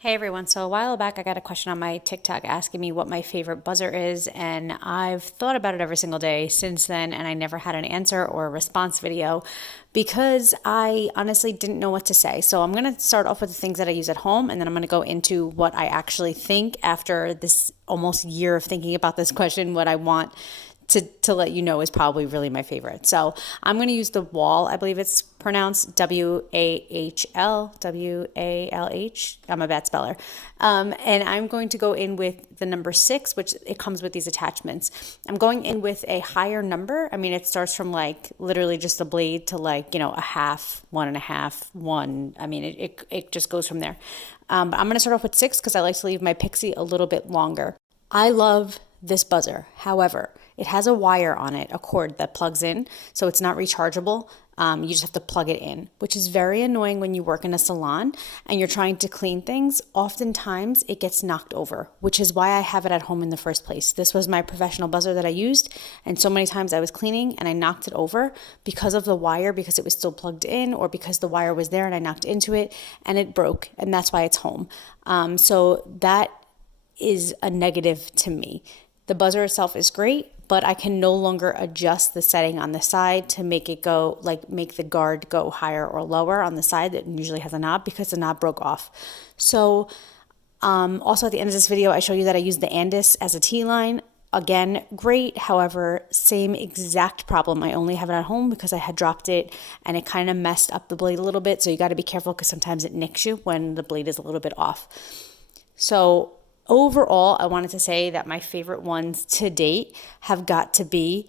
Hey everyone, so a while back I got a question on my TikTok asking me what my favorite buzzer is, and I've thought about it every single day since then, and I never had an answer or a response video because I honestly didn't know what to say. So I'm gonna start off with the things that I use at home, and then I'm gonna go into what I actually think after this almost year of thinking about this question, what I want to let you know is probably really my favorite. So I'm going to use the wall. I believe it's pronounced Walh. I'm a bad speller. And I'm going to go in with the number 6, which it comes with these attachments. I'm going in with a higher number. I mean, it starts from like literally just a blade to like, a half, 1.5, 1. I mean, it just goes from there. But I'm going to start off with 6 because I like to leave my Pixie a little bit longer. I love this buzzer. However, it has a wire on it, a cord that plugs in, so it's not rechargeable. You just have to plug it in, which is very annoying when you work in a salon and you're trying to clean things. Oftentimes it gets knocked over, which is why I have it at home in the first place. This was my professional buzzer that I used, and so many times I was cleaning and I knocked it over because of the wire, because it was still plugged in, or because the wire was there and I knocked into it and it broke, and that's why it's home. So that is a negative to me. The buzzer itself is great, but I can no longer adjust the setting on the side to make it go, like make the guard go higher or lower on the side that usually has a knob because the knob broke off. So also at the end of this video, I show you that I use the Andis as a T-line. Again, great. However, same exact problem. I only have it at home because I had dropped it and it kind of messed up the blade a little bit. So you got to be careful because sometimes it nicks you when the blade is a little bit off. So overall, I wanted to say that my favorite ones to date have got to be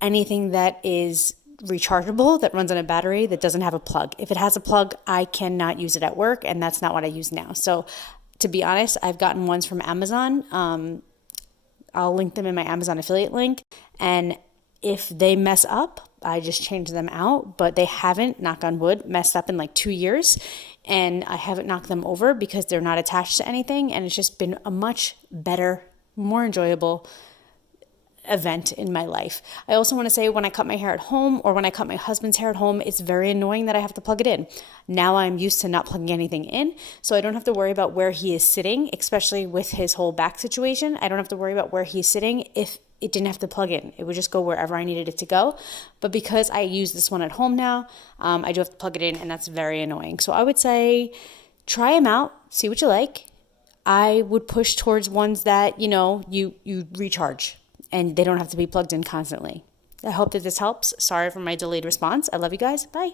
anything that is rechargeable, that runs on a battery, that doesn't have a plug. If it has a plug, I cannot use it at work, and that's not what I use now. So to be honest, I've gotten ones from Amazon. I'll link them in my Amazon affiliate link, and if they mess up, I just change them out, but they haven't, knock on wood, messed up in like 2 years, and I haven't knocked them over because they're not attached to anything, and it's just been a much better, more enjoyable event in my life. I also want to say when I cut my hair at home or when I cut my husband's hair at home, it's very annoying that I have to plug it in. Now I'm used to not plugging anything in, so I don't have to worry about where he is sitting, especially with his whole back situation. I don't have to worry about where he's sitting if it didn't have to plug in. It would just go wherever I needed it to go. But because I use this one at home now, I do have to plug it in, and that's very annoying. So I would say try them out, see what you like. I would push towards ones that, you recharge and they don't have to be plugged in constantly. I hope that this helps. Sorry for my delayed response. I love you guys. Bye.